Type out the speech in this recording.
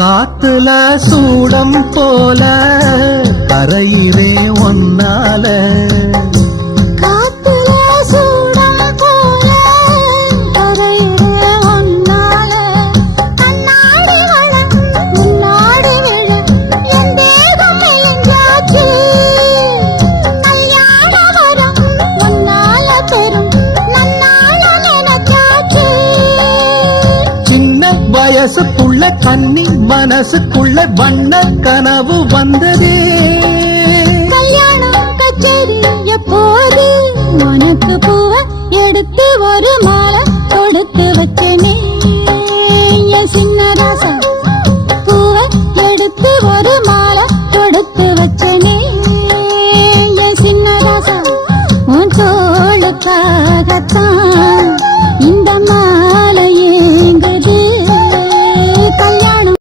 காத்துல சூடம் போல கரையிலே ஒன்னால வயசுக்குள்ள கன்னி மனசுக்குள்ள வண்ண கனவு வந்ததே. கல்யாணம் கச்சேரி எப்போது உனக்கு பூவ எடுத்து ஒரு மாலை